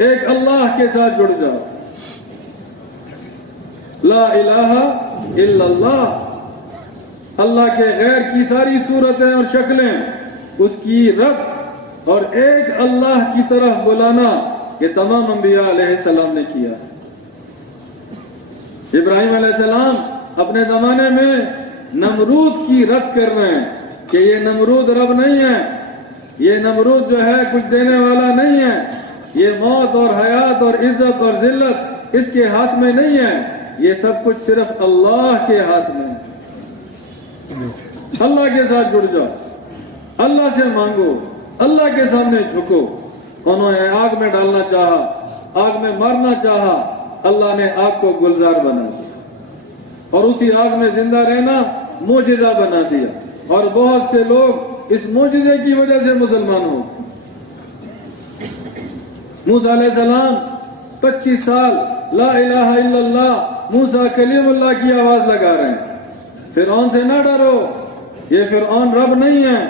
ایک اللہ کے ساتھ جڑ جاؤ. لا الہ الا اللہ. اللہ کے غیر کی ساری صورتیں اور شکلیں اس کی رب اور ایک اللہ کی طرف بلانا یہ تمام انبیاء علیہ السلام نے کیا. ابراہیم علیہ السلام اپنے زمانے میں نمرود کی رد کر رہے ہیں کہ یہ نمرود رب نہیں ہے, یہ نمرود جو ہے کچھ دینے والا نہیں ہے, یہ موت اور حیات اور عزت اور ذلت اس کے ہاتھ میں نہیں ہے, یہ سب کچھ صرف اللہ کے ہاتھ میں ہے. اللہ کے ساتھ جڑ جاؤ, اللہ سے مانگو, اللہ کے سامنے جھکو. انہوں نے آگ میں ڈالنا چاہا, آگ میں مارنا چاہا, اللہ نے آگ کو گلزار بنا دیا اور اسی آگ میں زندہ رہنا معجزہ بنا دیا, اور بہت سے لوگ اس معجزے کی وجہ سے مسلمان ہو. موسیٰ علیہ السلام 25 سال لا الہ الا اللہ موسیٰ کلیم اللہ کی آواز لگا رہے ہیں. فرعون سے نہ ڈرو, یہ فرعون رب نہیں ہے,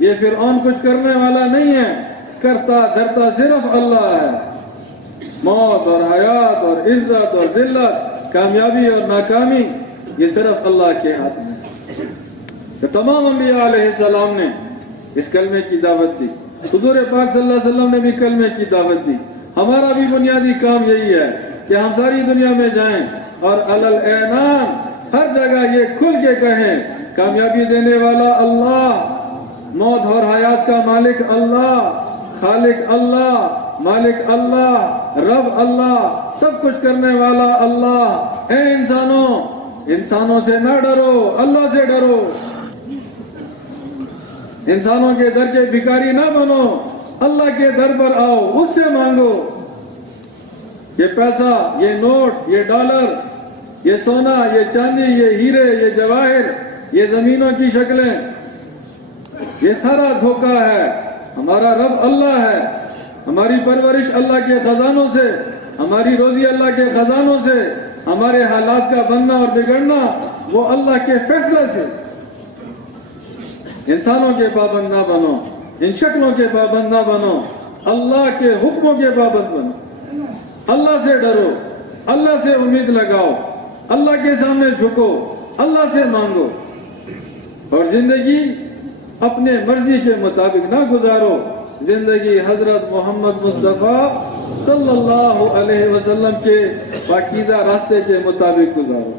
یہ فرعون کچھ کرنے والا نہیں ہے, کرتا دھرتا صرف اللہ ہے. موت اور حیات اور عزت اور ذلت, کامیابی اور ناکامی یہ صرف اللہ کے ہاتھ میں ہے. کہ تمام انبیاء علیہ السلام نے اس کلمے کی دعوت دی, حضور پاک صلی اللہ علیہ وسلم نے بھی کلمے کی دعوت دی. ہمارا بھی بنیادی کام یہی ہے کہ ہم ساری دنیا میں جائیں اور علل اعلان ہر جگہ یہ کھل کے کہیں کامیابی دینے والا اللہ, موت اور حیات کا مالک اللہ, خالق اللہ, مالک اللہ, رب اللہ, سب کچھ کرنے والا اللہ. اے انسانوں, انسانوں سے نہ ڈرو, اللہ سے ڈرو. انسانوں کے در کے بھکاری نہ بنو, اللہ کے در پر آؤ, اس سے مانگو. یہ پیسہ, یہ نوٹ, یہ ڈالر, یہ سونا, یہ چاندی, یہ ہیرے, یہ جواہر, یہ زمینوں کی شکلیں, یہ سارا دھوکہ ہے. ہمارا رب اللہ ہے, ہماری پرورش اللہ کے خزانوں سے, ہماری روزی اللہ کے خزانوں سے, ہمارے حالات کا بننا اور بگڑنا وہ اللہ کے فیصلے سے. انسانوں کے پابند نہ بنو, ان شکلوں کے پابند نہ بنو, اللہ کے حکموں کے پابند بنو. اللہ سے ڈرو, اللہ سے امید لگاؤ, اللہ کے سامنے جھکو, اللہ سے مانگو, اور زندگی اپنے مرضی کے مطابق نہ گزارو. زندگی حضرت محمد مصطفیٰ صلی اللہ علیہ وسلم کے پاکیزہ راستے کے مطابق گزارو.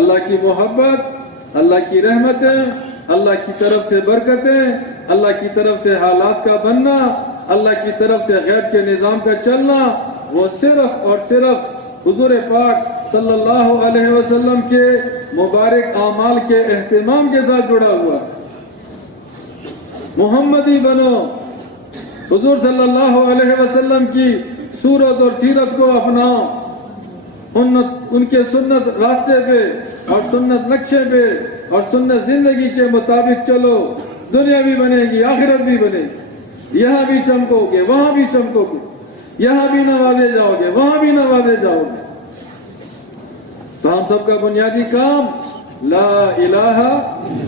اللہ کی محبت, اللہ کی رحمتیں, اللہ کی طرف سے برکتیں, اللہ کی طرف سے حالات کا بننا, اللہ کی طرف سے غیب کے نظام کا چلنا, وہ صرف اور صرف حضور پاک صلی اللہ علیہ وسلم کے مبارک اعمال کے اہتمام کے ساتھ جڑا ہوا. محمدی بنو, حضور صلی اللہ علیہ وسلم کی صورت اور سیرت کو اپناؤ, ان کے سنت راستے پہ اور سنت نقشے پہ اور سنت زندگی کے مطابق چلو. دنیا بھی بنے گی, آخرت بھی بنے گی. یہاں بھی چمکو گے, وہاں بھی چمکو گے, یہاں بھی نوازے جاؤ گے, وہاں بھی نوازے جاؤ گے. تو ہم سب کا بنیادی کام لا الہ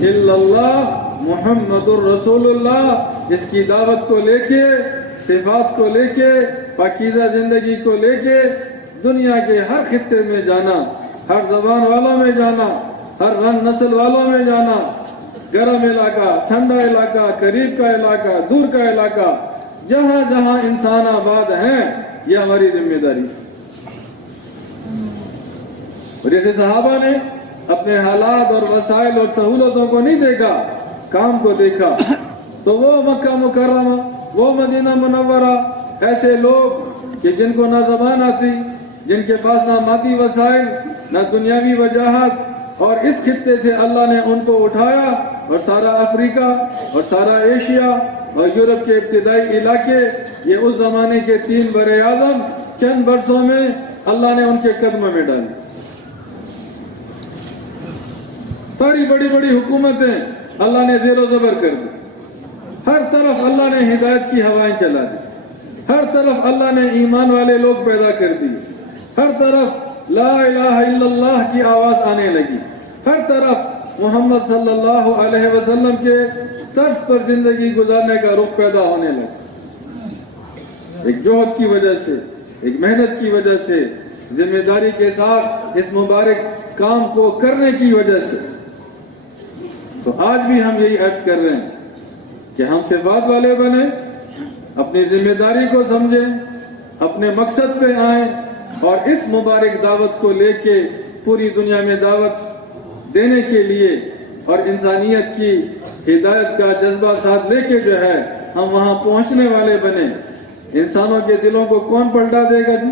الا اللہ محمد الرسول اللہ, اس کی دعوت کو لے کے, صفات کو لے کے, پاکیزہ زندگی کو لے کے دنیا کے ہر خطے میں جانا, ہر زبان والوں میں جانا, ہر رنگ نسل والوں میں جانا, گرم علاقہ, ٹھنڈا علاقہ, قریب کا علاقہ, دور کا علاقہ, جہاں جہاں انسان آباد ہیں, یہ ہماری ذمہ داری ہے. اور جیسے صحابہ نے اپنے حالات اور وسائل اور سہولتوں کو نہیں دیکھا, کام کو دیکھا, تو وہ مکہ مکرمہ, وہ مدینہ منورہ, ایسے لوگ کہ جن کو نہ زبان آتی, جن کے پاس نہ مادی وسائل, نہ دنیاوی وجاہت, اور اس خطے سے اللہ نے ان کو اٹھایا اور سارا افریقہ اور سارا ایشیا اور یورپ کے ابتدائی علاقے, یہ اس زمانے کے 3 بر اعظم چند برسوں میں اللہ نے ان کے قدموں میں ڈالی. ساری بڑی بڑی حکومتیں اللہ نے زیر و زبر کر دی, ہر طرف اللہ نے ہدایت کی ہوائیں چلا دی, ہر طرف اللہ نے ایمان والے لوگ پیدا کر دی, ہر طرف لا الہ الا اللہ کی آواز آنے لگی, ہر طرف محمد صلی اللہ علیہ وسلم کے طرز پر زندگی گزارنے کا رخ پیدا ہونے لگا. ایک جوہد کی وجہ سے، ایک محنت کی وجہ سے، ذمہ داری کے ساتھ اس مبارک کام کو کرنے کی وجہ سے۔ تو آج بھی ہم یہی عرض کر رہے ہیں کہ ہم صفات والے بنیں، اپنی ذمہ داری کو سمجھیں، اپنے مقصد پہ آئیں اور اس مبارک دعوت کو لے کے پوری دنیا میں دعوت دینے کے لیے اور انسانیت کی ہدایت کا جذبہ ساتھ لے کے جو ہے ہم وہاں پہنچنے والے بنیں۔ انسانوں کے دلوں کو کون پلٹا دے گا جی؟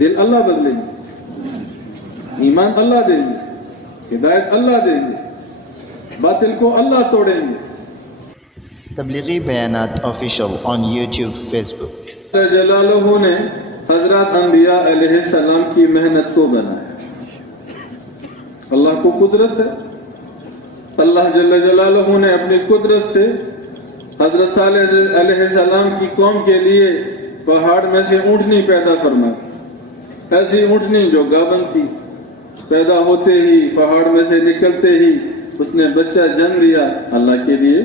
دل اللہ بدلیں گے، ایمان اللہ دیں گے، ہدایت اللہ دیں گے، باطل کو اللہ توڑیں گے۔ تبلیغی بیانات آفیشل آن یوٹیوب، فیس بک۔ اللہ جلالہ نے حضرات انبیاء علیہ السلام کی محنت کو بنایا۔ اللہ کو قدرت ہے، اللہ جل جلالہ نے اپنی قدرت سے حضرت صالح علیہ السلام کی قوم کے لیے پہاڑ میں سے اونٹنی پیدا فرمائی، ایسی اونٹنی جو گابن تھی، پیدا ہوتے ہی پہاڑ میں سے نکلتے ہی اس نے بچہ جنم دیا۔ اللہ کے لیے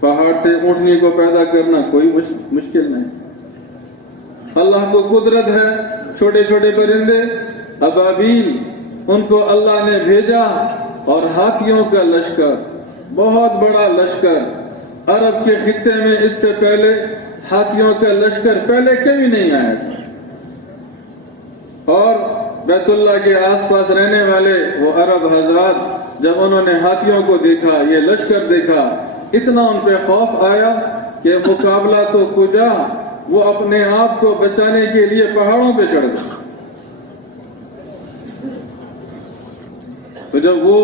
پہاڑ سے اونٹنی کو پیدا کرنا کوئی مشکل نہیں۔ اللہ کو قدرت ہے، چھوٹے چھوٹے پرندے ابابیل ان کو اللہ نے بھیجا اور ہاتھیوں کا لشکر، بہت بڑا لشکر۔ عرب کے خطے میں اس سے پہلے ہاتھیوں کا لشکر پہلے کبھی نہیں آیا تھا، اور بیت اللہ کے آس پاس رہنے والے وہ عرب حضرات جب انہوں نے ہاتھیوں کو دیکھا، یہ لشکر دیکھا، اتنا ان پہ خوف آیا کہ مقابلہ تو کجا، وہ اپنے آپ کو بچانے کے لیے پہاڑوں پہ چڑھ گئے۔ تو جب وہ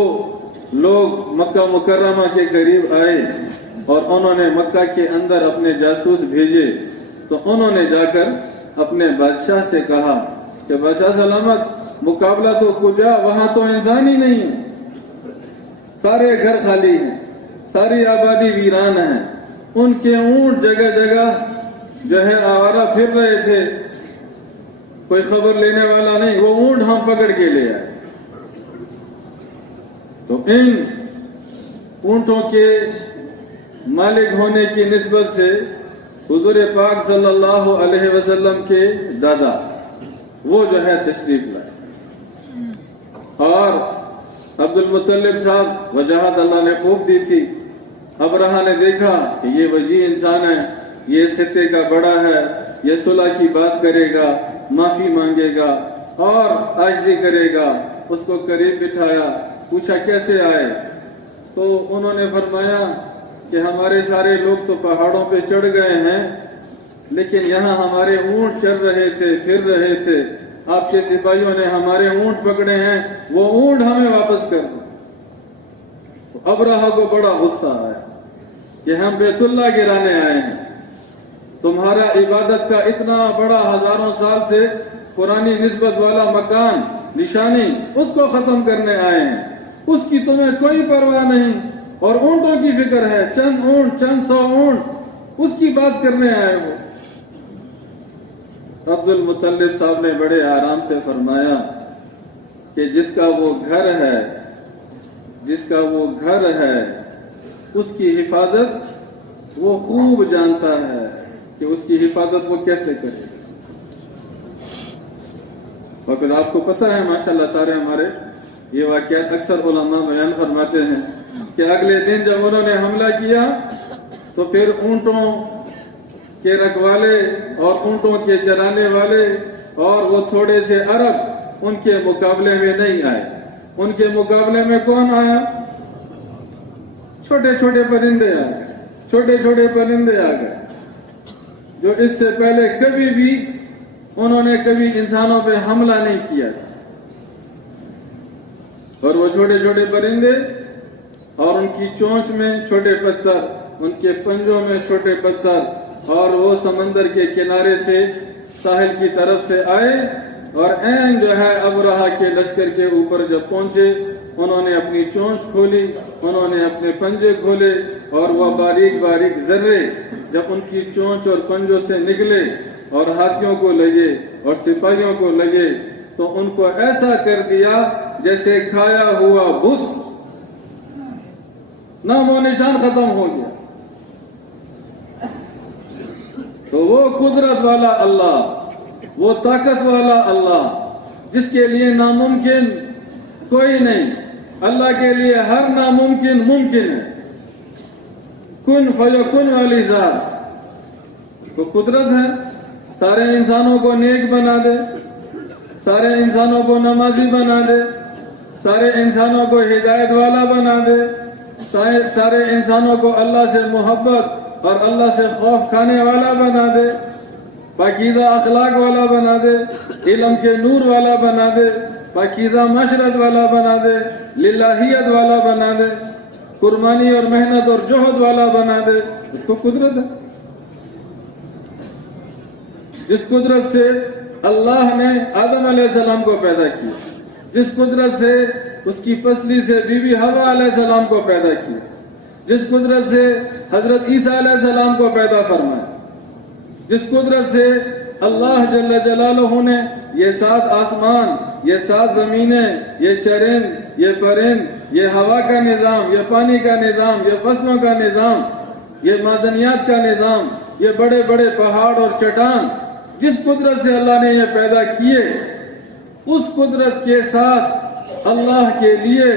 لوگ مکہ مکرمہ کے قریب آئے اور انہوں نے مکہ کے اندر اپنے جاسوس بھیجے، تو انہوں نے جا کر اپنے بادشاہ سے کہا کہ بادشاہ سلامت، مقابلہ تو کجا، وہاں تو انسان ہی نہیں ہے، سارے گھر خالی ہیں، ساری آبادی ویران ہیں، ان کے اونٹ جگہ جگہ جو ہے آوارہ پھر رہے تھے، کوئی خبر لینے والا نہیں، وہ اونٹ ہم پکڑ کے لے آئے۔ تو ان اونٹوں کے مالک ہونے کی نسبت سے حضور پاک صلی اللہ علیہ وسلم کے دادا وہ جو ہے تشریف لائے، اور عبد المطلب صاحب وجاہت اللہ نے خوب دی تھی۔ ابرہہ نے دیکھا کہ یہ وجیح انسان ہے، یہ اس خطے کا بڑا ہے، یہ صلح کی بات کرے گا، معافی مانگے گا اور عاجزی کرے گا۔ اس کو قریب بٹھایا، پوچھا کیسے آئے؟ تو انہوں نے فرمایا کہ ہمارے سارے لوگ تو پہاڑوں پہ چڑھ گئے ہیں، لیکن یہاں ہمارے اونٹ چل رہے تھے، پھر رہے تھے، آپ کے سپاہیوں نے ہمارے اونٹ پکڑے ہیں، وہ اونٹ ہمیں واپس کر دو۔ تو ابرہہ کو بڑا غصہ آیا کہ ہم بیت اللہ گرانے آئے ہیں، تمہارا عبادت کا اتنا بڑا ہزاروں سال سے پرانی نسبت والا مکان، نشانی، اس کو ختم کرنے آئے ہیں، اس کی تمہیں کوئی پرواہ نہیں، اور اونٹوں کی فکر ہے، چند اونٹ، چند سو اونٹ، اس کی بات کرنے آئے وہ۔ عبد المطلب صاحب نے بڑے آرام سے فرمایا کہ جس کا وہ گھر ہے، جس کا وہ گھر ہے، اس کی حفاظت وہ خوب جانتا ہے کہ اس کی حفاظت وہ کیسے کرے گا۔ اور پھر آپ کو پتہ ہے ماشاءاللہ سارے ہمارے یہ واقعات اکثر علماء بیان فرماتے ہیں کہ اگلے دن جب انہوں نے حملہ کیا تو پھر اونٹوں کے رکھوالے اور اونٹوں کے چرانے والے اور وہ تھوڑے سے عرب ان کے مقابلے میں نہیں آئے۔ ان کے مقابلے میں کون آیا؟ چھوٹے چھوٹے پرندے آ گئے، چھوٹے چھوٹے پرندے آ گئے جو اس سے پہلے کبھی بھی انہوں نے کبھی انسانوں پہ حملہ نہیں کیا تھا۔ اور وہ چھوٹے چھوٹے پرندے اور ان کی چونچ میں چھوٹے پتھر، ان کے پنجوں میں چھوٹے پتھر، اور وہ سمندر کے کنارے سے ساحل کی طرف سے آئے اور عین جو ہے ابرہہ کے لشکر کے اوپر جب پہنچے، انہوں نے اپنی چونچ کھولی، انہوں نے اپنے پنجے کھولے، اور وہ باریک باریک ذرے جب ان کی چونچ اور پنجوں سے نکلے اور ہاتھیوں کو لگے اور سپاہیوں کو لگے تو ان کو ایسا کر دیا جیسے کھایا ہوا بھس، نام و نشان ختم ہو گیا۔ تو وہ قدرت والا اللہ, وہ طاقت والا اللہ جس کے لیے ناممکن کوئی نہیں, اللہ کے لیے ہر ناممکن ممکن ہے. کن فیکن والی ذات تو قدرت ہے, سارے انسانوں کو نیک بنا دے, سارے انسانوں کو نمازی بنا دے, سارے انسانوں کو ہدایت والا بنا دے, سارے انسانوں کو اللہ سے محبت اور اللہ سے خوف کھانے والا بنا دے, پاکیزہ اخلاق والا بنا دے, علم کے نور والا بنا دے, پاکیزہ معاشرت والا بنا دے, للہیت والا بنا دے, قربانی اور محنت اور جہد والا بنا دے. اس کو قدرت ہے. جس قدرت سے اللہ نے آدم علیہ السلام کو پیدا کیا, جس قدرت سے اس کی پسلی سے بی بی حوا علیہ السلام کو پیدا کیا, جس قدرت سے حضرت عیسیٰ علیہ السلام کو پیدا فرمایا, جس قدرت سے اللہ جل جلالہ نے یہ 7 آسمان, یہ 7 زمینیں, یہ چرند, یہ پرند, یہ ہوا کا نظام, یہ پانی کا نظام, یہ فصلوں کا نظام, یہ معدنیات کا نظام, یہ بڑے بڑے پہاڑ اور چٹان, جس قدرت سے اللہ نے یہ پیدا کیے, اس قدرت کے ساتھ اللہ کے لیے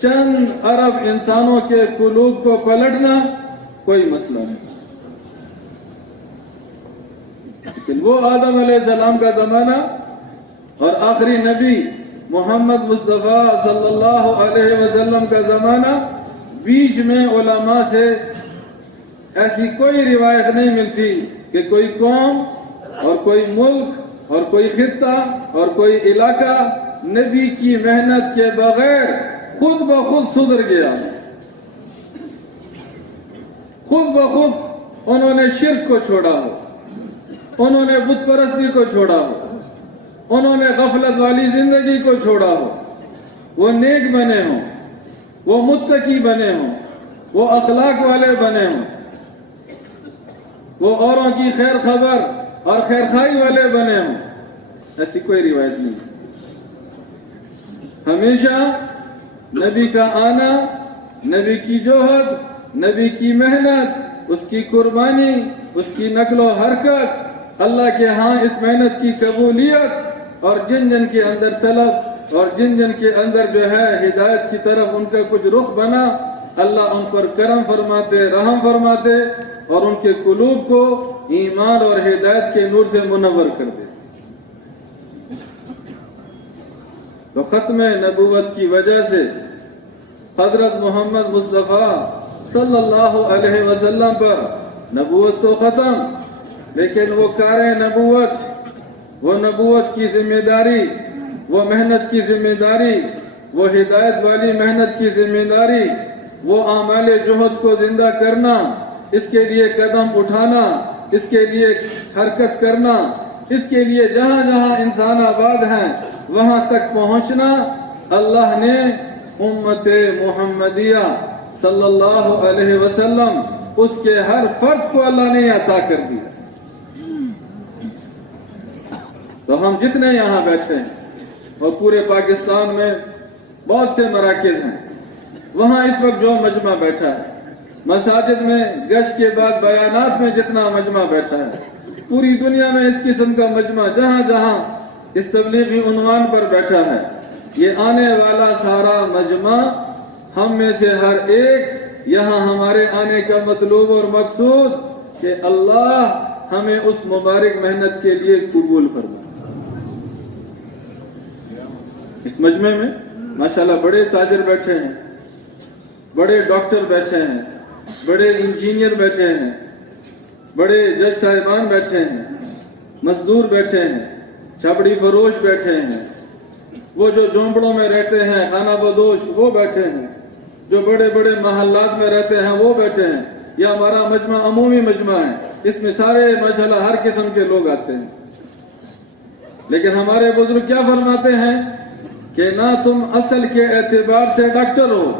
چند ارب انسانوں کے قلوب کو پلٹنا کوئی مسئلہ نہیں. لیکن وہ آدم علیہ السلام کا زمانہ اور آخری نبی محمد مصطفیٰ صلی اللہ علیہ وسلم کا زمانہ, بیچ میں علماء سے ایسی کوئی روایت نہیں ملتی کہ کوئی قوم اور کوئی ملک اور کوئی خطہ اور کوئی علاقہ نبی کی محنت کے بغیر خود بخود سدھر گیا. خود بخود انہوں نے شرک کو چھوڑا ہو, انہوں نے بت پرستی کو چھوڑا ہو, انہوں نے غفلت والی زندگی کو چھوڑا ہو, وہ نیک بنے ہوں, وہ متقی بنے ہوں, وہ اخلاق والے بنے ہوں, وہ اوروں کی خیر خبر اور خیر خواہی والے بنے ہوں. ایسی کوئی روایت نہیں. ہمیشہ نبی کا آنا, نبی کی جوہد, نبی کی محنت, اس کی قربانی, اس کی نقل و حرکت, اللہ کے ہاں اس محنت کی قبولیت, اور جن جن کے اندر طلب اور جن جن کے اندر جو ہے ہدایت کی طرف ان کا کچھ رخ بنا, اللہ ان پر کرم فرماتے, رحم فرماتے اور ان کے قلوب کو ایمان اور ہدایت کے نور سے منور کر دے. تو ختم نبوت کی وجہ سے حضرت محمد مصطفیٰ صلی اللہ علیہ وسلم پر نبوت تو ختم, لیکن وہ کار نبوت, وہ نبوت کی ذمہ داری, وہ محنت کی ذمہ داری, وہ ہدایت والی محنت کی ذمہ داری, وہ اعمال جہد کو زندہ کرنا, اس کے لیے قدم اٹھانا, اس کے لیے حرکت کرنا, اس کے لیے جہاں جہاں انسان آباد ہیں وہاں تک پہنچنا, اللہ نے امت محمدیہ صلی اللہ علیہ وسلم اس کے ہر فرد کو اللہ نے عطا کر دیا. تو ہم جتنے یہاں بیٹھے ہیں اور پورے پاکستان میں بہت سے مراکز ہیں, وہاں اس وقت جو مجمع بیٹھا ہے, مساجد میں گشت کے بعد بیانات میں جتنا مجمع بیٹھا ہے, پوری دنیا میں اس قسم کا مجمع جہاں جہاں اس تبلیغی عنوان پر بیٹھا ہے, یہ آنے والا سارا مجمع ہم میں سے ہر ایک یہاں ہمارے آنے کا مطلوب اور مقصود کہ اللہ ہمیں اس مبارک محنت کے لیے قبول فرمائے. اس مجمع میں ماشاءاللہ بڑے تاجر بیٹھے ہیں, بڑے ڈاکٹر بیٹھے ہیں, بڑے انجینئر بیٹھے ہیں, بڑے جج صاحبان بیٹھے ہیں, مزدور بیٹھے ہیں, چھپڑی فروش بیٹھے ہیں, وہ جو جھونپڑوں میں رہتے ہیں خانہ بدوش وہ بیٹھے ہیں, جو بڑے بڑے محلات میں رہتے ہیں وہ بیٹھے ہیں. یہ ہمارا مجمع عمومی مجمع ہے, اس میں سارے ماشاءاللہ ہر قسم کے لوگ آتے ہیں. لیکن ہمارے بزرگ کیا فرماتے ہیں کہ نہ تم اصل کے اعتبار سے ڈاکٹر ہو,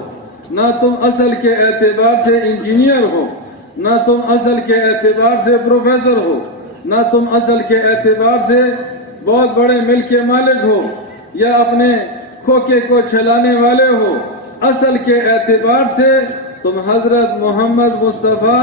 نہ تم اصل کے اعتبار سے انجینئر ہو, نہ تم اصل کے اعتبار سے پروفیسر ہو, نہ تم اصل کے اعتبار سے بہت بڑے ملک کے مالک ہو یا اپنے کھوکے کو چھلانے والے ہو. اصل کے اعتبار سے تم حضرت محمد مصطفیٰ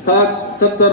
70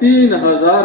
3000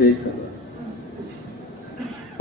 1000।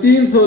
300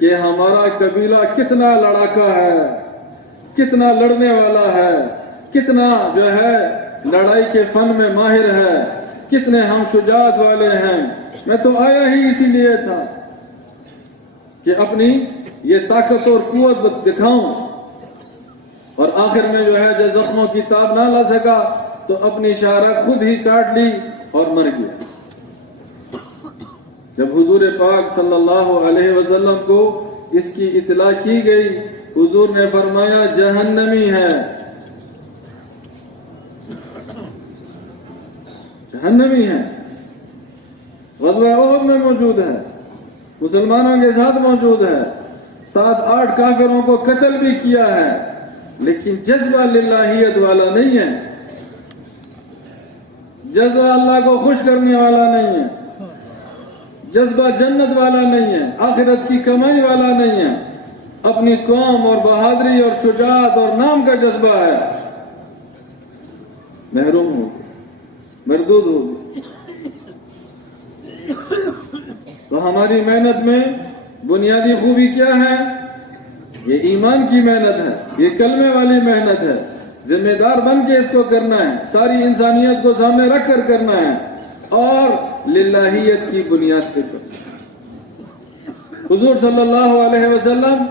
کہ ہمارا قبیلہ کتنا لڑاکا ہے، کتنا لڑنے والا ہے، کتنا جو ہے لڑائی کے فن میں ماہر ہے، کتنے ہم شجاعت والے ہیں۔ میں تو آیا ہی اسی لیے تھا کہ اپنی یہ طاقت اور قوت دکھاؤں، اور آخر میں جو ہے جب زخموں کی تاب نہ لا سکا تو اپنی شہرت خود ہی کاٹ لی اور مر گیا۔ جب حضور پاک صلی اللہ علیہ وسلم کو اس کی اطلاع کی گئی، حضور نے فرمایا جہنمی ہے، جہنمی ہے۔ غزوہ احد میں موجود ہے، مسلمانوں کے ساتھ موجود ہے، 7-8 کافروں کو قتل بھی کیا ہے، لیکن جذبہ للہیت والا نہیں ہے، جذبہ اللہ کو خوش کرنے والا نہیں ہے، جذبہ جنت والا نہیں ہے، آخرت کی کمائی والا نہیں ہے، اپنی قوم اور بہادری اور شجاعت اور نام کا جذبہ ہے، محروم ہو گیا، مردود ہو گیا۔ تو ہماری محنت میں بنیادی خوبی کیا ہے؟ یہ ایمان کی محنت ہے، یہ کلمے والی محنت ہے، ذمہ دار بن کے اس کو کرنا ہے، ساری انسانیت کو سامنے رکھ کر کرنا ہے، اور للہیت کی بنیاد پہ کرنا ہے۔ حضور صلی اللہ علیہ وسلم،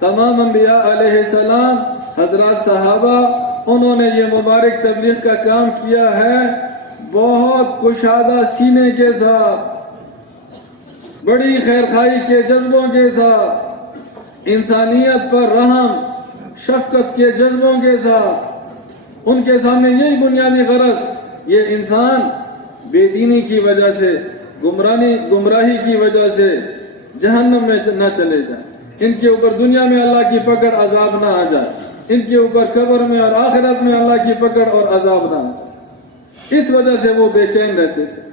تمام انبیاء علیہ السلام، حضرات صحابہ، انہوں نے یہ مبارک تبلیغ کا کام کیا ہے بہت کشادہ سینے کے ساتھ، بڑی خیرخواہی کے جذبوں کے ساتھ، انسانیت پر رحم شفقت کے جذبوں کے ساتھ۔ ان کے سامنے یہی بنیادی غرض، یہ انسان بے دینی کی وجہ سے، گمراہی کی وجہ سے جہنم میں نہ چلے جائیں، ان کے اوپر دنیا میں اللہ کی پکڑ عذاب نہ آ جائے، ان کے اوپر قبر میں اور آخرت میں اللہ کی پکڑ اور عذاب نہ آ جائے۔ اس وجہ سے وہ بے چین رہتے تھے،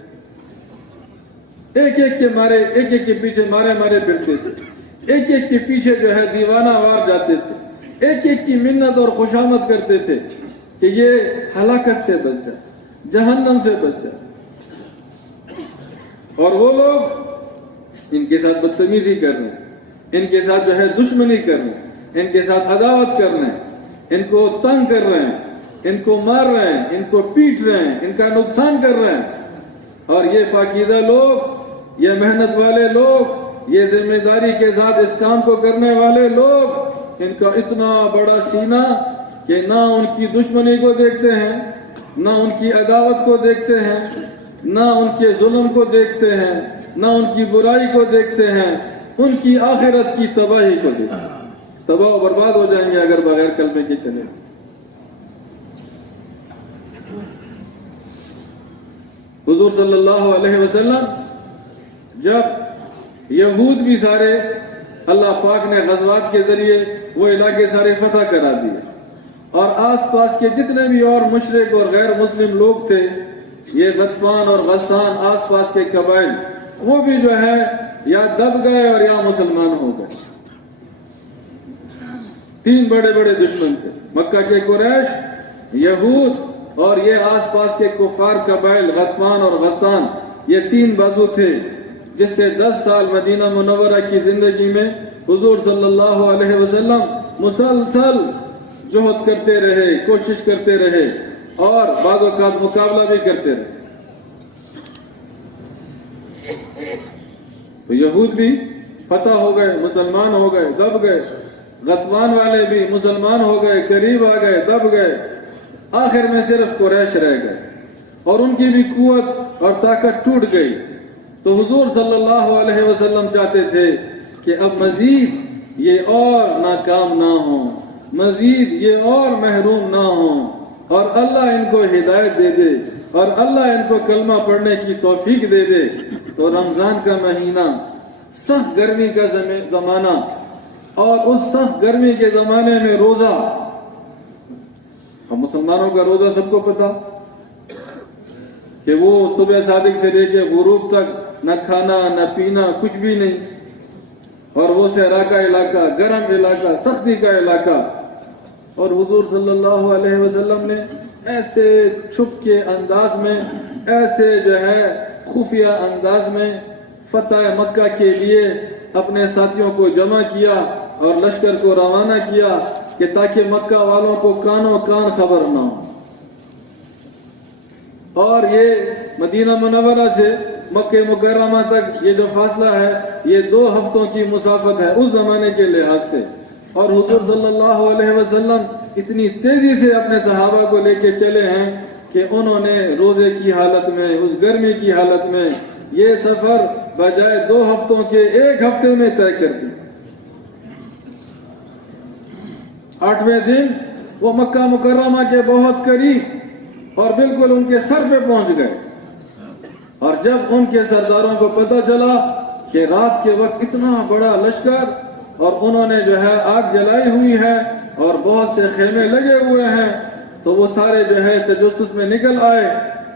ایک ایک کے پیچھے مارے پھرتے تھے، ایک ایک کے پیچھے جو ہے دیوانہ وار جاتے تھے، ایک ایک کی منت اور خوشامد کرتے تھے کہ یہ ہلاکت سے بچ جائے، جہنم سے بچ جائے۔ اور وہ لوگ ان کے ساتھ بدتمیزی کر رہے ہیں، ان کے ساتھ جو ہے دشمنی کر رہے ہیں، ان کے ساتھ عداوت کر رہے ہیں، ان کو تنگ کر رہے ہیں، ان کو مار رہے ہیں، ان کو پیٹ رہے ہیں، ان کا نقصان کر رہے ہیں۔ اور یہ پاکیزہ لوگ، یہ محنت والے لوگ، یہ ذمہ داری کے ساتھ اس کام کو کرنے والے لوگ، ان کا اتنا بڑا سینہ کہ نہ ان کی دشمنی کو دیکھتے ہیں، نہ ان کی عداوت کو دیکھتے ہیں، نہ ان کے ظلم کو دیکھتے ہیں، نہ ان کی برائی کو دیکھتے ہیں، ان کی آخرت کی تباہی کو دیکھتے ہیں۔ تباہ و برباد ہو جائیں گے اگر بغیر کلمے کے چلے۔ حضور صلی اللہ علیہ وسلم، جب یہود بھی سارے اللہ پاک نے غزوات کے ذریعے وہ علاقے سارے فتح کرا دیے، اور آس پاس کے جتنے بھی اور مشرک اور غیر مسلم لوگ تھے، یہ غطفان اور غسان آس پاس کے قبائل، وہ بھی جو ہے یا دب گئے اور یا مسلمان ہو گئے۔ 3 بڑے بڑے دشمن تھے، مکہ کے قریش، یہود، اور یہ آس پاس کے کفار قبائل غطفان اور غسان۔ یہ 3 بازو تھے جس سے 10 سال مدینہ منورہ کی زندگی میں حضور صلی اللہ علیہ وسلم مسلسل جہد کرتے رہے، کوشش کرتے رہے، اور بعض اوقات مقابلہ بھی کرتے رہے۔ تو یہود بھی فتح ہو گئے، مسلمان ہو گئے، دب گئے، غطفان والے بھی مسلمان ہو گئے، قریب آ گئے، دب گئے، آخر میں صرف قریش رہ گئے، اور ان کی بھی قوت اور طاقت ٹوٹ گئی۔ تو حضور صلی اللہ علیہ وسلم چاہتے تھے کہ اب مزید یہ اور ناکام نہ ہوں، مزید یہ اور محروم نہ ہوں، اور اللہ ان کو ہدایت دے دے، اور اللہ ان کو کلمہ پڑھنے کی توفیق دے دے۔ تو رمضان کا مہینہ، سخت گرمی کا زمانہ، اور اس سخت گرمی کے زمانے میں روزہ، ہم مسلمانوں کا روزہ سب کو پتا کہ وہ صبح صادق سے لے کے غروب تک نہ کھانا نہ پینا، کچھ بھی نہیں، اور وہ صحرا کا علاقہ، گرم علاقہ، سختی کا علاقہ۔ اور حضور صلی اللہ علیہ وسلم نے ایسے چھپ کے انداز میں، ایسے جو ہے خفیہ انداز میں فتح مکہ کے لیے اپنے ساتھیوں کو جمع کیا اور لشکر کو روانہ کیا کہ تاکہ مکہ والوں کو کانوں کان خبر نہ ہو. اور یہ مدینہ منورہ سے مکہ مکرمہ تک یہ جو فاصلہ ہے یہ 2 ہفتوں کی مسافت ہے اس زمانے کے لحاظ سے. اور حضور صلی اللہ علیہ وسلم اتنی تیزی سے اپنے صحابہ کو لے کے چلے ہیں کہ انہوں نے روزے کی حالت میں اس گرمی کی حالت میں یہ سفر بجائے 2 ہفتوں کے 1 ہفتے میں طے کر دی. 8ویں دن وہ مکہ مکرمہ کے بہت قریب اور بالکل ان کے سر پہ پہنچ گئے. اور جب ان کے سرداروں کو پتہ چلا کہ رات کے وقت اتنا بڑا لشکر اور انہوں نے جو ہے آگ جلائی ہوئی ہے اور بہت سے خیمے لگے ہوئے ہیں تو وہ سارے جو ہے تجسس میں نکل آئے.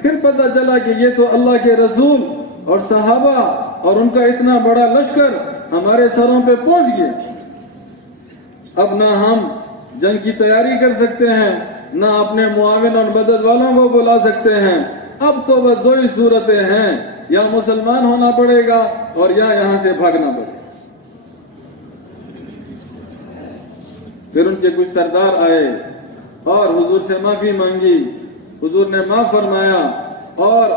پھر پتہ چلا کہ یہ تو اللہ کے رسول اور صحابہ اور ان کا اتنا بڑا لشکر ہمارے سروں پہ پہنچ گیا. اب نہ ہم جنگ کی تیاری کر سکتے ہیں نہ اپنے معاون اور مدد والوں کو بلا سکتے ہیں. اب تو بس 2 ہی صورتیں ہیں, یا مسلمان ہونا پڑے گا اور یا یہاں سے بھاگنا پڑے گا. پھر ان کے کچھ سردار آئے اور حضور سے معافی مانگی. حضور نے معاف فرمایا اور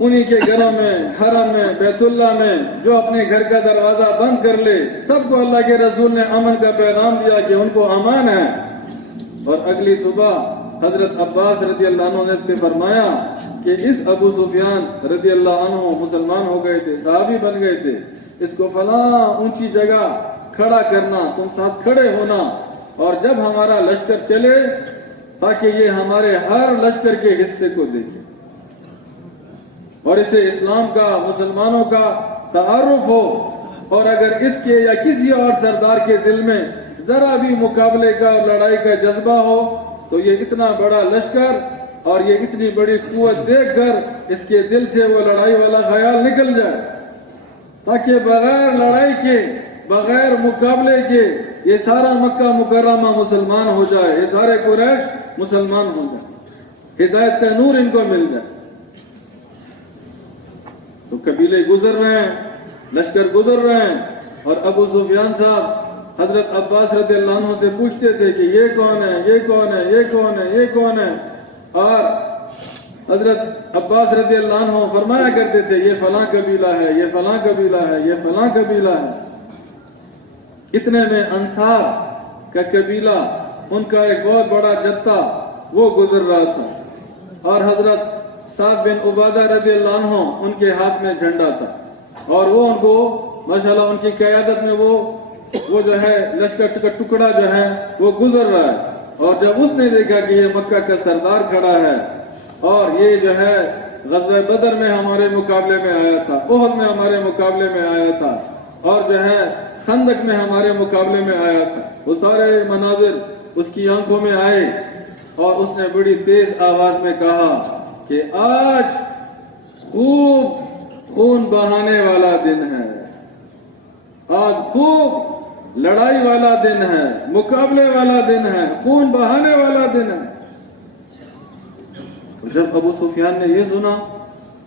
انہی کے گھروں میں, حرم میں, بیت اللہ میں جو اپنے گھر کا دروازہ بند کر لے سب کو اللہ کے رسول نے امن کا پیغام دیا کہ ان کو امان ہے. اور اگلی صبح حضرت عباس رضی اللہ عنہ نے سے فرمایا کہ اس ابو سفیان رضی اللہ عنہ مسلمان ہو گئے تھے, صحابی بن گئے تھے, اس کو فلاں اونچی جگہ کھڑا کرنا, تم ساتھ کھڑے ہونا اور جب ہمارا لشکر چلے تاکہ یہ ہمارے ہر لشکر کے حصے کو دیکھے اور اسے اسلام کا, مسلمانوں کا تعارف ہو. اور اگر اس کے یا کسی اور سردار کے دل میں ذرا بھی مقابلے کا اور لڑائی کا جذبہ ہو تو یہ اتنا بڑا لشکر اور یہ اتنی بڑی قوت دیکھ کر اس کے دل سے وہ لڑائی والا خیال نکل جائے تاکہ بغیر لڑائی کے, بغیر مقابلے کے یہ سارا مکہ مکرمہ مسلمان ہو جائے, یہ سارے قریش مسلمان ہو جائے, ہدایت کا نور ان کو مل جائے. تو قبیلے گزر رہے ہیں, لشکر گزر رہے ہیں اور ابو سفیان صاحب حضرت عباس رضی اللہ عنہ سے پوچھتے تھے کہ یہ کون ہے, یہ کون ہے, یہ کون ہے, یہ کون ہے. اور حضرت عباس رضی اللہ عنہ فرمایا کرتے تھے یہ فلاں قبیلہ ہے, یہ فلاں قبیلہ ہے, یہ فلاں قبیلہ ہے. اتنے میں انصار کا قبیلہ, ان کا ایک بہت بڑا جتھا وہ گزر رہا تھا اور حضرت سعد بن عبادہ رضی اللہ عنہ ان کے ہاتھ میں جھنڈا تھا اور وہ ان کو ماشاءاللہ ان کی قیادت میں وہ جو ہے لشکر کا ٹکڑا جو ہے وہ گزر رہا ہے. اور جب اس نے دیکھا کہ یہ مکہ کا سردار کھڑا ہے اور یہ جو ہے غزوہ بدر میں ہمارے مقابلے میں آیا تھا, احد میں ہمارے مقابلے میں آیا تھا اور جو ہے خندق میں ہمارے مقابلے میں آیا تھا, وہ سارے مناظر اس کی آنکھوں میں آئے اور اس نے بڑی تیز آواز میں کہا کہ آج خوب خون بہانے والا دن ہے, آج خوب لڑائی والا دن ہے, مقابلے والا دن ہے, خون بہانے والا دن ہے. جب ابو سفیان نے یہ سنا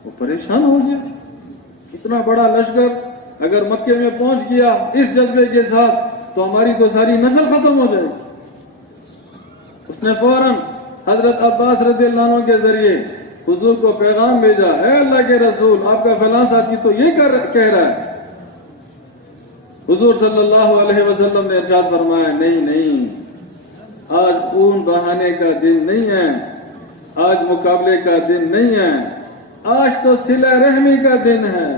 وہ پریشان ہو گیا. اتنا بڑا لشکر اگر مکے میں پہنچ گیا اس جذبے کے ساتھ تو ہماری تو ساری نسل ختم ہو جائے گی. اس نے فوراً حضرت عباس رضی اللہ عنہ کے ذریعے حضور کو پیغام بھیجا, اے اللہ کے رسول آپ کا فلاں ساتھی تو یہ کہہ رہا ہے. حضور صلی اللہ علیہ وسلم نے ارشاد فرمایا نہیں نہیں, آج خون بہانے کا دن نہیں ہے, آج مقابلے کا دن نہیں ہے, آج تو صلہ رحمی کا دن ہے,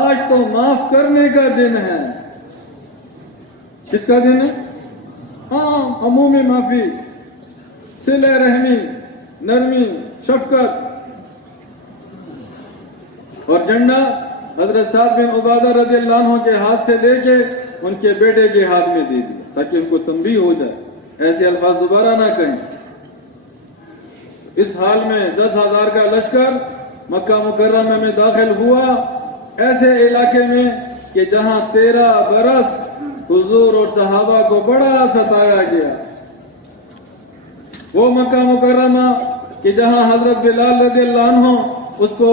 آج تو معاف کرنے کا دن ہے. کس کا دن ہے؟ ہاں, عمومی معافی, صلہ رحمی, نرمی, شفقت. اور جھنڈا حضرت سعد بن عبادہ رضی اللہ عنہ کے ہاتھ سے لے کے ان کے بیٹے کے ہاتھ میں دے دیا تاکہ ان کو تنبیہ ہو جائے, ایسے الفاظ دوبارہ نہ کہیں. اس حال میں 10,000 کا لشکر مکہ مکرمہ میں داخل ہوا, ایسے علاقے میں کہ جہاں 13 برس حضور اور صحابہ کو بڑا ستایا گیا. وہ مکہ مکرمہ کہ جہاں حضرت بلال رضی اللہ عنہ اس کو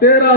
13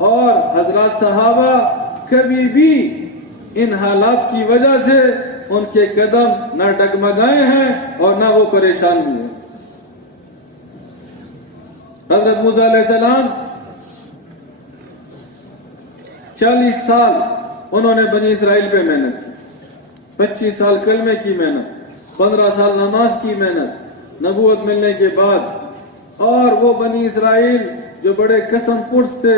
اور حضرات صحابہ کبھی بھی ان حالات کی وجہ سے ان کے قدم نہ ڈگمگائے ہیں اور نہ وہ پریشان ہوئے. حضرت موسیٰ علیہ السلام 40 سال انہوں نے بنی اسرائیل پہ محنت کی, 25 سال کلمے کی محنت, 15 سال نماز کی محنت نبوت ملنے کے بعد. اور وہ بنی اسرائیل جو بڑے قسم پرس تھے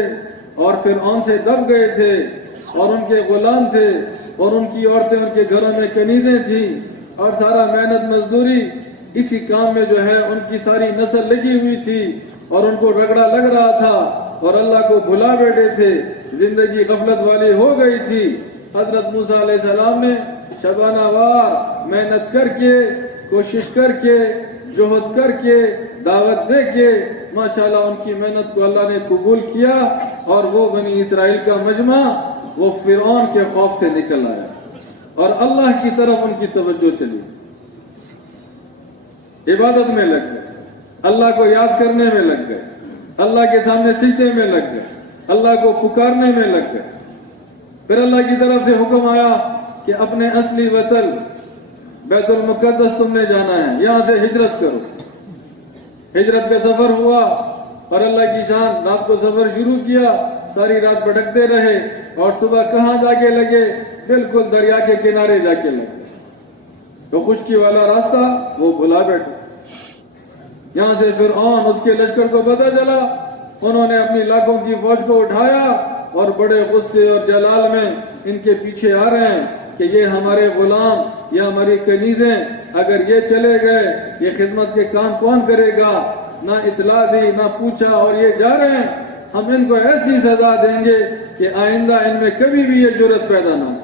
اور فرعون سے دب گئے تھے اور ان کے غلام تھے اور ان کی عورتیں ان کے گھروں میں کنیزیں تھیں اور سارا محنت مزدوری اسی کام میں جو ہے ان کی ساری نسل لگی ہوئی تھی اور ان کو رگڑا لگ رہا تھا اور اللہ کو بھلا بیٹھے تھے, زندگی غفلت والی ہو گئی تھی. حضرت موسیٰ علیہ السلام نے شبانہ وار محنت کر کے, کوشش کر کے, جہد کر کے, دعوت دے کے ماشاءاللہ ان کی محنت کو اللہ نے قبول کیا اور وہ بنی اسرائیل کا مجمع وہ فرعون کے خوف سے نکل آیا اور اللہ کی طرف ان کی توجہ چلی, عبادت میں لگ گئے, اللہ کو یاد کرنے میں لگ گئے, اللہ کے سامنے سجدے میں لگ گئے, اللہ کو پکارنے میں لگ گئے. پھر اللہ کی طرف سے حکم آیا کہ اپنے اصلی وطن بیت المقدس تم نے جانا ہے, یہاں سے ہجرت کرو. ہجرت کا سفر ہوا اور اللہ کی شان رات کو سفر شروع کیا, ساری رات بھٹکتے رہے اور صبح کہاں جا کے لگے, بالکل دریا کے کنارے جا کے لگے. تو خشکی والا راستہ وہ بھلا بیٹھے. یہاں سے فرعون اس کے لشکر کو پتہ چلا, انہوں نے اپنی لاکھوں کی فوج کو اٹھایا اور بڑے غصے اور جلال میں ان کے پیچھے آ رہے ہیں کہ یہ ہمارے غلام یا ہماری کنیزیں اگر یہ چلے گئے یہ خدمت کے کام کون کرے گا. نہ اطلاع دی نہ پوچھا اور یہ جا رہے ہیں, ہم ان کو ایسی سزا دیں گے کہ آئندہ ان میں کبھی بھی یہ جرت پیدا نہ ہو.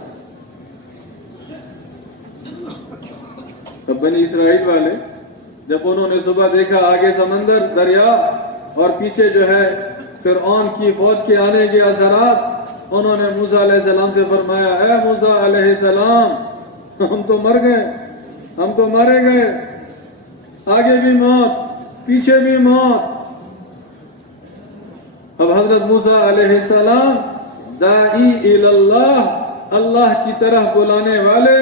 تب بنی اسرائیل والے جب انہوں نے صبح دیکھا آگے سمندر دریا اور پیچھے جو ہے فرعون کی فوج کے آنے کے اثرات, انہوں نے موسیٰ علیہ السلام سے فرمایا, اے موسیٰ علیہ السلام ہم تو مر گئے, ہم تو مارے گئے, آگے بھی موت پیچھے بھی موت. اب حضرت موسیٰ علیہ السلام داعی اللہ, اللہ کی طرف بلانے والے,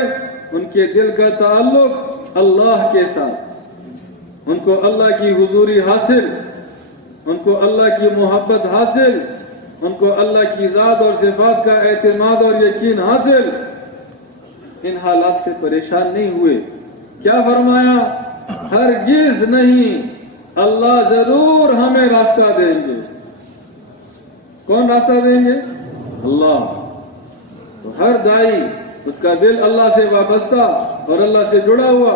ان کے دل کا تعلق اللہ کے ساتھ, ان کو اللہ کی حضوری حاصل, ان کو اللہ کی محبت حاصل, ان کو اللہ کی ذات اور صفات کا اعتماد اور یقین حاصل. ان حالات سے پریشان نہیں ہوئے. کیا فرمایا, ہرگز نہیں, اللہ ضرور ہمیں راستہ دیں گے. کون راستہ دیں گے؟ اللہ. تو ہر دائی اس کا دل اللہ سے وابستہ اور اللہ سے جڑا ہوا.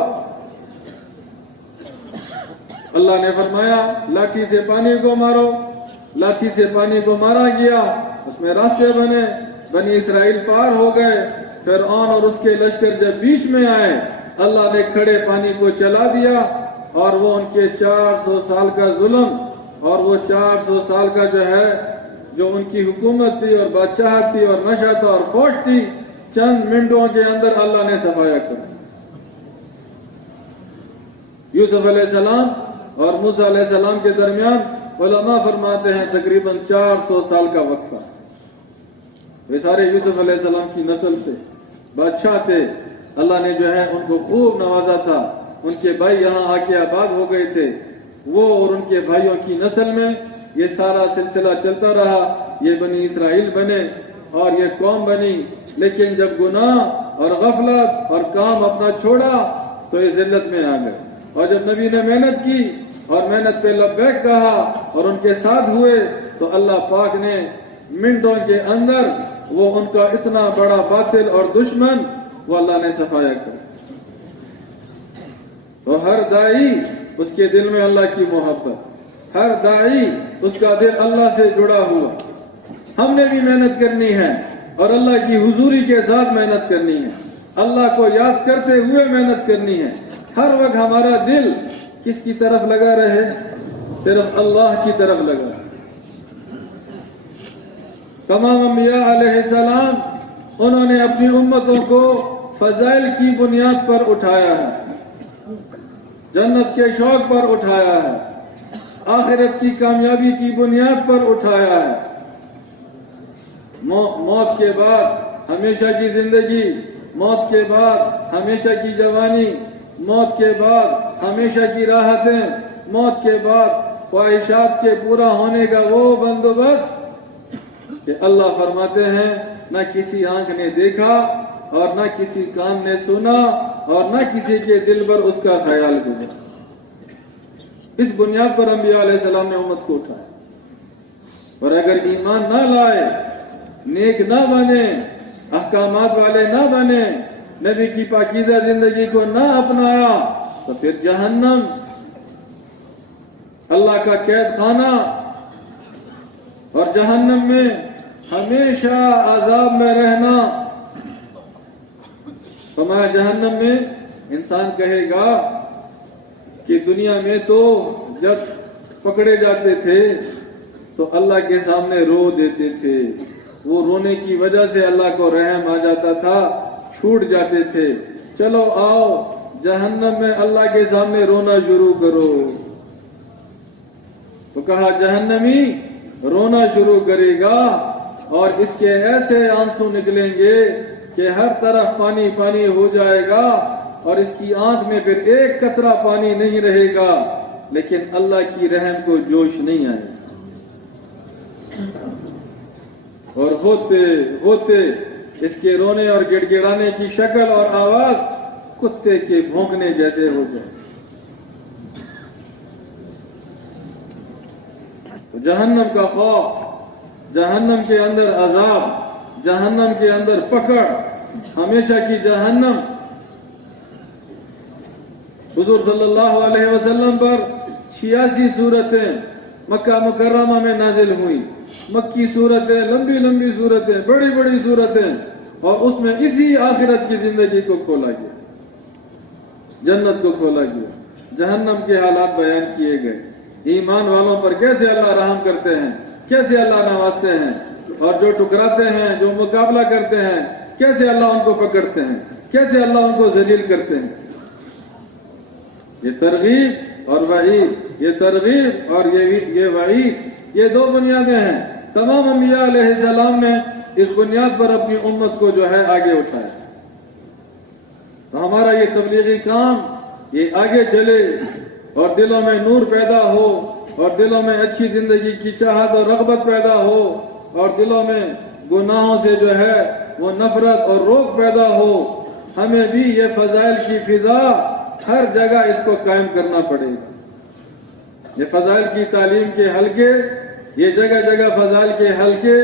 اللہ نے فرمایا لاٹھی سے پانی کو مارو, لاٹھی سے پانی کو مارا گیا, اس میں راستے بنے, بنی اسرائیل پار ہو گئے. فرعون اور اس کے لشکر جب بیچ میں آئے, اللہ نے کھڑے پانی کو چلا دیا اور وہ ان کے 400 سال کا ظلم اور وہ 400 سال کا جو ہے جو ان کی حکومت تھی اور بادشاہت تھی اور نشہ تھا اور فوج تھی, چند منٹوں کے اندر اللہ نے صفایا کر. یوسف علیہ السلام اور موسیٰ علیہ السلام کے درمیان علماء فرماتے ہیں تقریباً 400 سال کا وقفہ. وہ سارے یوسف علیہ السلام کی نسل سے بادشاہ تھے, اللہ نے جو ہے ان کو خوب نوازا تھا. ان کے بھائی یہاں آ کے آباد ہو گئے تھے, وہ اور ان کے بھائیوں کی نسل میں یہ سارا سلسلہ چلتا رہا. یہ بنی اسرائیل بنے اور یہ قوم بنی, لیکن جب گناہ اور غفلت اور کام اپنا چھوڑا تو یہ ذلت میں آ گئے. اور جب نبی نے محنت کی اور محنت پہ لبیک کہا اور ان کے ساتھ ہوئے تو اللہ پاک نے منٹوں کے اندر وہ ان کا اتنا بڑا باطل اور دشمن وہ اللہ نے صفایا کر. تو ہر دائی اس کے دل میں اللہ کی محبت, ہر دائی اس کا دل اللہ سے جڑا ہوا. ہم نے بھی محنت کرنی ہے اور اللہ کی حضوری کے ساتھ محنت کرنی ہے, اللہ کو یاد کرتے ہوئے محنت کرنی ہے. ہر وقت ہمارا دل کس کی طرف لگا رہے؟ صرف اللہ کی طرف لگا. تمام انبیاء علیہ السلام انہوں نے اپنی امتوں کو فضائل کی بنیاد پر اٹھایا ہے, جنت کے شوق پر اٹھایا ہے, آخرت کی کامیابی کی بنیاد پر اٹھایا ہے. موت کے بعد ہمیشہ کی زندگی، موت کے بعد ہمیشہ کی جوانی، موت کے بعد ہمیشہ کی راحتیں، موت کے بعد خواہشات کے پورا ہونے کا وہ بندوبست کہ اللہ فرماتے ہیں نہ کسی آنکھ نے دیکھا اور نہ کسی کان نے سنا اور نہ کسی کے دل پر اس کا خیال گزرا۔ اس بنیاد پر انبیاء علیہ السلام نے امت کو اٹھایا، اور اگر ایمان نہ لائے، نیک نہ بنے، احکامات والے نہ بنے، نبی کی پاکیزہ زندگی کو نہ اپنایا، تو پھر جہنم، اللہ کا قید خانہ، اور جہنم میں ہمیشہ عذاب میں رہنا۔ فرمایا جہنم میں انسان کہے گا کہ دنیا میں تو جب پکڑے جاتے تھے تو اللہ کے سامنے رو دیتے تھے، وہ رونے کی وجہ سے اللہ کو رحم آ جاتا تھا، چھوٹ جاتے تھے، چلو آؤ جہنم میں اللہ کے سامنے رونا شروع کرو۔ تو کہا جہنمی رونا شروع کرے گا اور اس کے ایسے آنسو نکلیں گے کہ ہر طرف پانی پانی ہو جائے گا، اور اس کی آنکھ میں پھر ایک قطرہ پانی نہیں رہے گا، لیکن اللہ کی رحم کو جوش نہیں آئے گا، اور ہوتے ہوتے اس کے رونے اور گڑ گڑانے کی شکل اور آواز کتے کے بھونکنے جیسے ہو جائے۔ تو جہنم کا خوف، جہنم کے اندر عذاب، جہنم کے اندر پکڑ، ہمیشہ کی جہنم۔ حضور صلی اللہ علیہ وسلم پر 86 سورتیں مکہ مکرمہ میں نازل ہوئی، مکی سورتیں، لمبی لمبی سورتیں، بڑی بڑی سورتیں، اور اس میں اسی آخرت کی زندگی کو کھولا گیا، جنت کو کھولا گیا، جہنم کے حالات بیان کیے گئے، ایمان والوں پر کیسے اللہ رحم کرتے ہیں، کیسے اللہ نوازتے ہیں، اور جو ٹکراتے ہیں، جو مقابلہ کرتے ہیں، کیسے اللہ ان کو پکڑتے ہیں، کیسے اللہ ان کو ذلیل کرتے ہیں۔ یہ ترغیب اور وعید، یہ ترغیب اور یہ وعید، یہ دو بنیادیں ہیں۔ تمام انبیاء علیہ السلام نے اس بنیاد پر اپنی امت کو جو ہے آگے اٹھایا۔ تو ہمارا یہ تبلیغی کام یہ آگے چلے اور دلوں میں نور پیدا ہو، اور دلوں میں اچھی زندگی کی چاہت اور رغبت پیدا ہو، اور دلوں میں گناہوں سے جو ہے وہ نفرت اور روک پیدا ہو۔ ہمیں بھی یہ فضائل کی فضا ہر جگہ اس کو قائم کرنا پڑے گا۔ یہ فضائل کی تعلیم کے حلقے، یہ جگہ جگہ فضائل کے حلقے،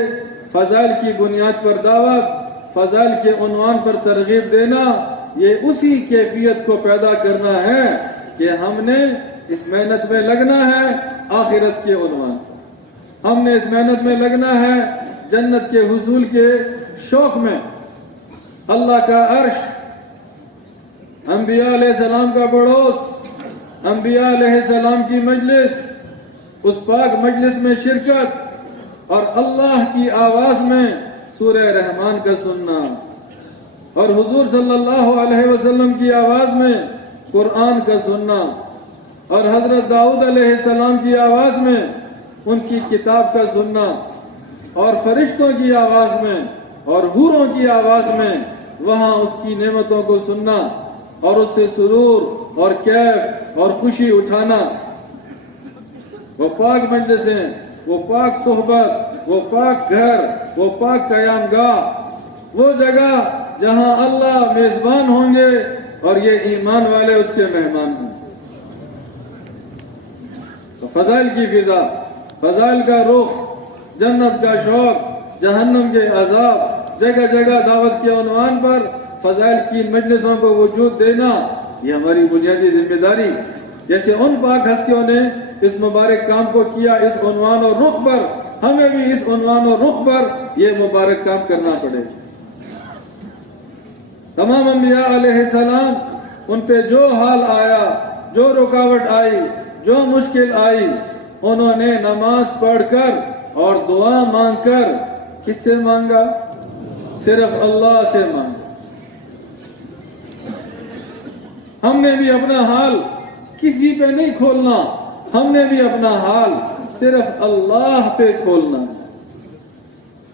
فضائل کی بنیاد پر دعوت، فضائل کے عنوان پر ترغیب دینا، یہ اسی کیفیت کو پیدا کرنا ہے کہ ہم نے اس محنت میں لگنا ہے آخرت کے عنوان، ہم نے اس محنت میں لگنا ہے جنت کے حصول کے شوق میں۔ اللہ کا عرش، انبیاء علیہ السلام کا پڑوس، انبیاء علیہ السلام کی مجلس، اس پاک مجلس میں شرکت، اور اللہ کی آواز میں سورہ رحمان کا سننا، اور حضور صلی اللہ علیہ وسلم کی آواز میں قرآن کا سننا، اور حضرت داؤد علیہ السلام کی آواز میں ان کی کتاب کا سننا، اور فرشتوں کی آواز میں اور حوروں کی آواز میں وہاں اس کی نعمتوں کو سننا، اور اس سے سرور اور کیف اور خوشی اٹھانا۔ وہ پاک مجلسیں، وہ پاک صحبت، وہ پاک گھر، وہ پاک قیام گاہ، وہ جگہ جہاں اللہ میزبان ہوں گے اور یہ ایمان والے اس کے مہمان ہوں۔ تو فضائل کی فضا، فضائل کا رخ، جنت کا شوق، جہنم کے عذاب، جگہ جگہ دعوت کے عنوان پر فضائل کی مجلسوں کو وجود دینا، یہ ہماری بنیادی ذمہ داری۔ جیسے ان پاک ہستیوں نے اس مبارک کام کو کیا اس عنوان اور رخ پر، ہمیں بھی اس عنوان اور رخ پر یہ مبارک کام کرنا پڑے گا۔ تمام انبیاء علیہ السلام، ان پہ جو حال آیا، جو رکاوٹ آئی، جو مشکل آئی، انہوں نے نماز پڑھ کر اور دعا مانگ کر، کس سے مانگا؟ صرف اللہ سے مانگا۔ ہم نے بھی اپنا حال کسی پہ نہیں کھولنا، ہم نے بھی اپنا حال صرف اللہ پہ کھولنا۔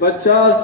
50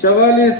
44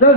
10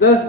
10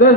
10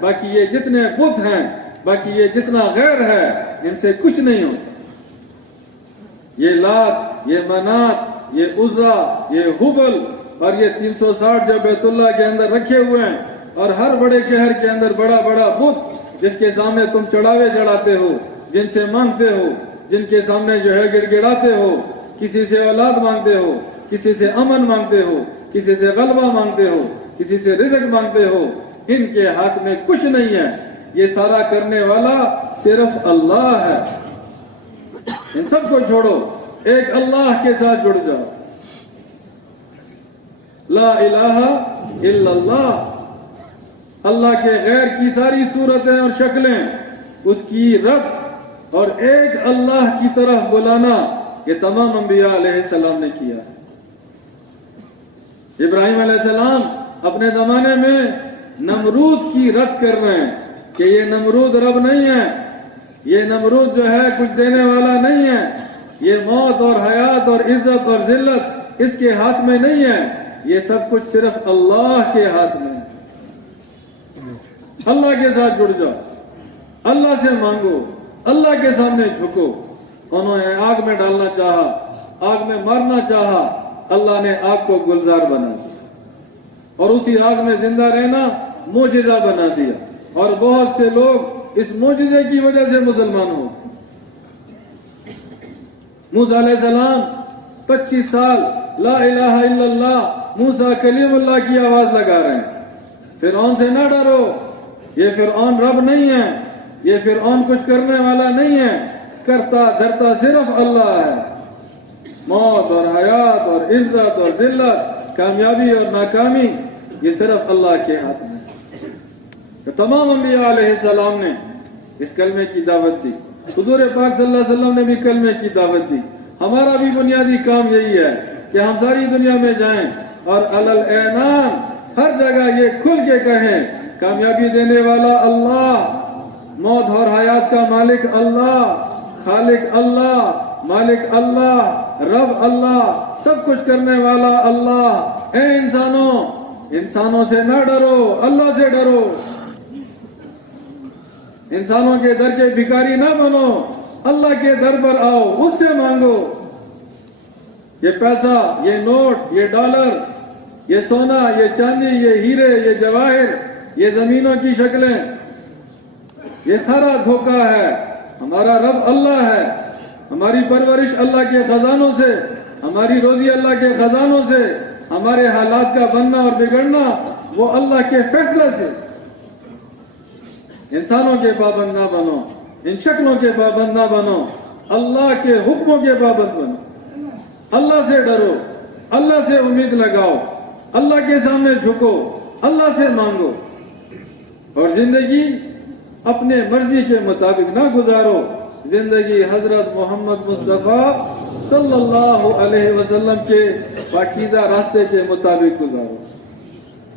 باقی یہ جتنے بت ہیں، باقی یہ جتنا غیر ہے، ان سے کچھ نہیں ہوتا۔ یہ لات، یہ منات، یہ عزا، یہ حبل اور یہ 360 جو بیت اللہ کے اندر رکھے ہوئے ہیں، اور ہر بڑے شہر کے اندر بڑا بڑا بت جس کے سامنے تم چڑھاوے چڑھاتے ہو، جن سے مانگتے ہو، جن کے سامنے جو ہے گڑ گڑاتے ہو، کسی سے اولاد مانگتے ہو، کسی سے امن مانگتے ہو، کسی سے غلبہ مانگتے ہو، کسی سے رزق مانگتے ہو، ان کے ہاتھ میں کچھ نہیں ہے۔ یہ سارا کرنے والا صرف اللہ ہے۔ ان سب کو چھوڑو، ایک اللہ کے ساتھ جڑ جاؤ۔ لا الہ الا اللہ، اللہ کے غیر کی ساری صورتیں اور شکلیں، اس کی رب اور ایک اللہ کی طرف بلانا، یہ تمام انبیاء علیہ السلام نے کیا ہے۔ ابراہیم علیہ السلام اپنے زمانے میں نمرود کی رد کر رہے ہیں کہ یہ نمرود رب نہیں ہے، یہ نمرود جو ہے کچھ دینے والا نہیں ہے، یہ موت اور حیات اور عزت اور ذلت اس کے ہاتھ میں نہیں ہے، یہ سب کچھ صرف اللہ کے ہاتھ میں ہے۔ اللہ کے ساتھ جڑ جاؤ، اللہ سے مانگو، اللہ کے سامنے جھکو۔ انہوں نے آگ میں ڈالنا چاہا، آگ میں مارنا چاہا، اللہ نے آگ کو گلزار بنا دیا اور اسی آگ میں زندہ رہنا معجزہ بنا دیا، اور بہت سے لوگ اس معجزے کی وجہ سے مسلمان ہو۔ موسیٰ علیہ السلام 25 سال لا الہ الا اللہ موسیٰ کلیم اللہ کی آواز لگا رہے ہیں۔ فرعون سے نہ ڈرو، یہ فرعون رب نہیں ہے، یہ فرعون کچھ کرنے والا نہیں ہے، کرتا دھرتا صرف اللہ ہے۔ موت اور حیات اور عزت اور ذلت، کامیابی اور ناکامی، یہ صرف اللہ کے ہاتھ میں ہے۔ تو تمام انبیاء علیہ السلام نے اس کلمے کی دعوت دی، حضور پاک صلی اللہ علیہ وسلم نے بھی کلمے کی دعوت دی۔ ہمارا بھی بنیادی کام یہی ہے کہ ہم ساری دنیا میں جائیں اور علل اعلان ہر جگہ یہ کھل کے کہیں، کامیابی دینے والا اللہ، موت اور حیات کا مالک اللہ، خالق اللہ، مالک اللہ، رب اللہ، سب کچھ کرنے والا اللہ۔ اے انسانوں، انسانوں سے نہ ڈرو، اللہ سے ڈرو۔ انسانوں کے در کے بھکاری نہ بنو، اللہ کے در پر آؤ، اس سے مانگو۔ یہ پیسہ، یہ نوٹ، یہ ڈالر، یہ سونا، یہ چاندی، یہ ہیرے، یہ جواہر، یہ زمینوں کی شکلیں، یہ سارا دھوکہ ہے۔ ہمارا رب اللہ ہے، ہماری پرورش اللہ کے خزانوں سے، ہماری روزی اللہ کے خزانوں سے، ہمارے حالات کا بننا اور بگڑنا وہ اللہ کے فیصلے سے۔ انسانوں کے پابند نہ بنو، ان شکلوں کے پابند نہ بنو، اللہ کے حکموں کے پابند بنو۔ اللہ سے ڈرو، اللہ سے امید لگاؤ، اللہ کے سامنے جھکو، اللہ سے مانگو، اور زندگی اپنے مرضی کے مطابق نہ گزارو، زندگی حضرت محمد مصطفیٰ صلی اللہ علیہ وسلم کے پاکیزہ راستے کے مطابق گزارو۔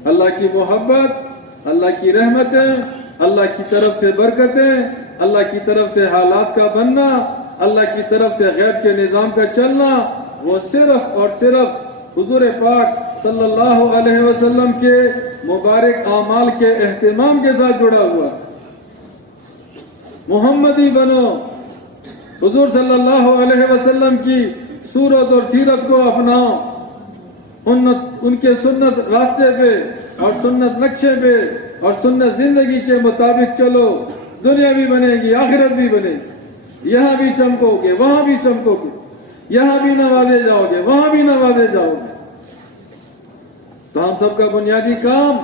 اللہ کی محبت، اللہ کی رحمتیں، اللہ کی طرف سے برکتیں، اللہ کی طرف سے حالات کا بننا، اللہ کی طرف سے غیب کے نظام کا چلنا، وہ صرف اور صرف حضور پاک صلی اللہ علیہ وسلم کے مبارک اعمال کے اہتمام کے ساتھ جڑا ہوا ہے۔ محمدی بنو، حضور صلی اللہ علیہ وسلم کی صورت اور سیرت کو اپناؤ، ان کے سنت راستے پہ اور سنت نقشے پہ اور سنت زندگی کے مطابق چلو، دنیا بھی بنے گی، آخرت بھی بنے گی، یہاں بھی چمکو گے، وہاں بھی چمکو گے، یہاں بھی نوازے جاؤ گے، وہاں بھی نوازے جاؤ گے۔ تو ہم سب کا بنیادی کام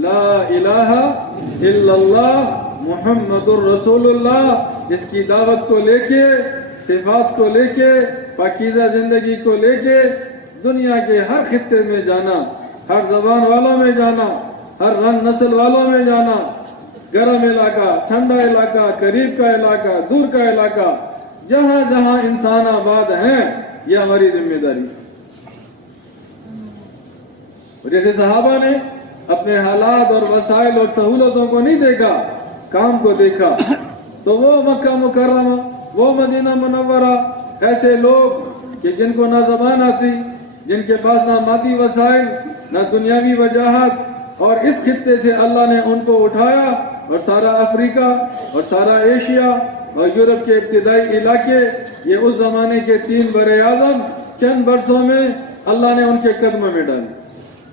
لا الہ الا اللہ محمد الرسول اللہ، اس کی دعوت کو لے کے، صفات کو لے کے، پاکیزہ زندگی کو لے کے دنیا کے ہر خطے میں جانا، ہر زبان والوں میں جانا، ہر رنگ نسل والوں میں جانا، گرم علاقہ، ٹھنڈا علاقہ، قریب کا علاقہ، دور کا علاقہ، جہاں جہاں انسان آباد ہیں، یہ ہماری ذمہ داری ہے۔ جیسے صحابہ نے اپنے حالات اور وسائل اور سہولتوں کو نہیں دیکھا، کام کو دیکھا، تو وہ مکہ مکرمہ، وہ مدینہ منورہ، ایسے لوگ کہ جن کو نہ زبان آتی، جن کے پاس نہ مادی وسائل، نہ دنیاوی وجاہت، اور اس خطے سے اللہ نے ان کو اٹھایا اور سارا افریقہ اور سارا ایشیا اور یورپ کے ابتدائی علاقے یہ اس زمانے کے 3 بر اعظم چند برسوں میں اللہ نے ان کے قدموں میں ڈالے.